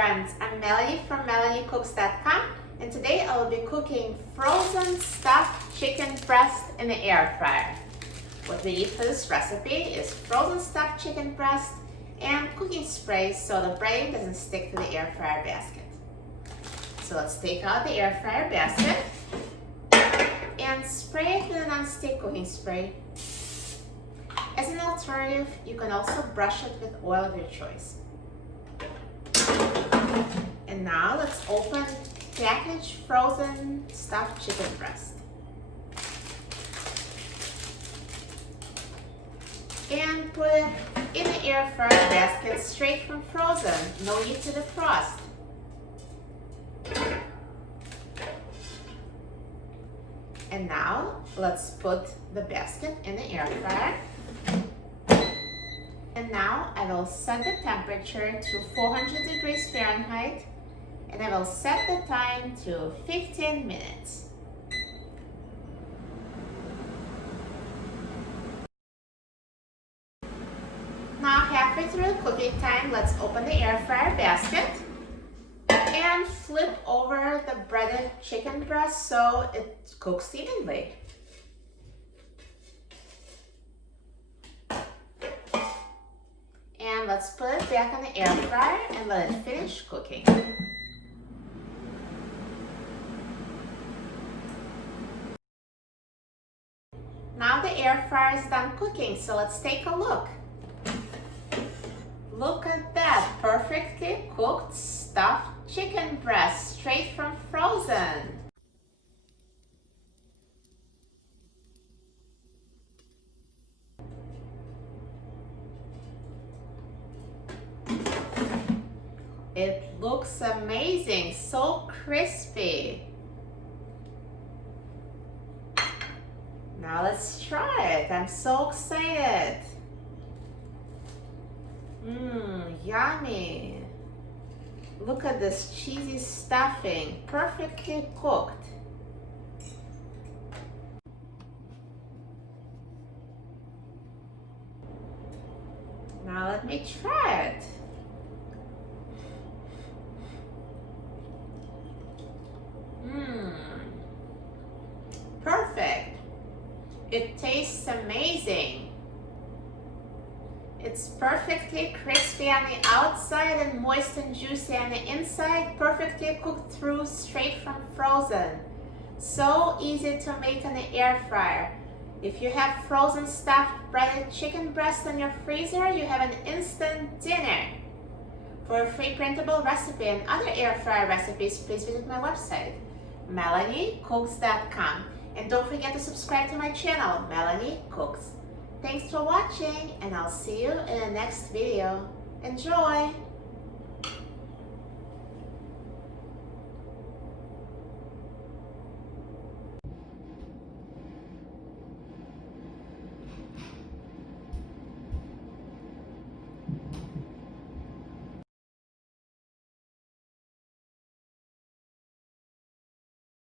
friends, I'm Melanie from MelanieCooks.com, and today I will be cooking frozen stuffed chicken breast in the air fryer. What we need for this recipe is frozen stuffed chicken breast and cooking spray so the breading doesn't stick to the air fryer basket. So let's take out the air fryer basket and spray it with a non-stick cooking spray. As an alternative, you can also brush it with oil of your choice. And now let's open packaged frozen stuffed chicken breast. And put it in the air fryer basket straight from frozen. No need to defrost. And now let's put the basket in the air fryer. And now I will set the temperature to 400 degrees Fahrenheit, and I will set the time to 15 minutes. Now halfway through the cooking time, let's open the air fryer basket and flip over the breaded chicken breast so it cooks evenly. And let's put it back in the air fryer and let it finish cooking. Now the air fryer is done cooking, so let's take a look. Look at that, perfectly cooked stuffed chicken breast straight from frozen. It looks amazing, so crispy. Now let's try it. I'm so excited. Yummy. Look at this cheesy stuffing, perfectly cooked. Now let me try it. Perfect. It tastes amazing. It's perfectly crispy on the outside and moist and juicy on the inside, perfectly cooked through straight from frozen. So easy to make in the air fryer. If you have frozen stuffed breaded chicken breast in your freezer, you have an instant dinner. For a free printable recipe and other air fryer recipes, please visit my website, MelanieCooks.com. And don't forget to subscribe to my channel, Melanie Cooks. Thanks for watching, and I'll see you in the next video. Enjoy!